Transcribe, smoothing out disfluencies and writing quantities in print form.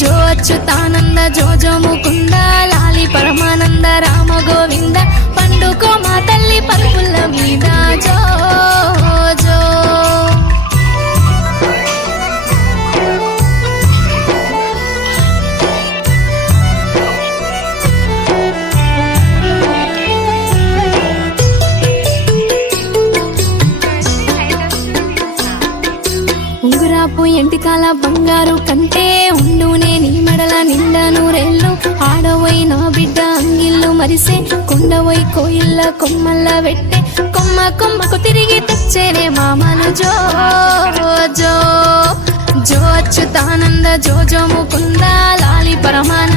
జో అచ్యుతానంద జో జో ముకుంద లాలి పరమానంద రామ గోవింద పండుకో మా తల్లి పలుకుల మీద జో జో. ఉంగురాపు ఎంటికాల బంగారు కంటే ఉండునే నీ మెడల నిండా నూరెళ్ళు ఆడవై నా బిడ్డ అంగిళ్ళు మరిసే కొండవై కోయిల్ల కొమ్మల్ల పెట్టే కొమ్మ కొమ్మకు తిరిగి తెచ్చేనే మామను జో జో. జో అచ్యుతానంద జో జో ముకుంద లాలి పరమానంద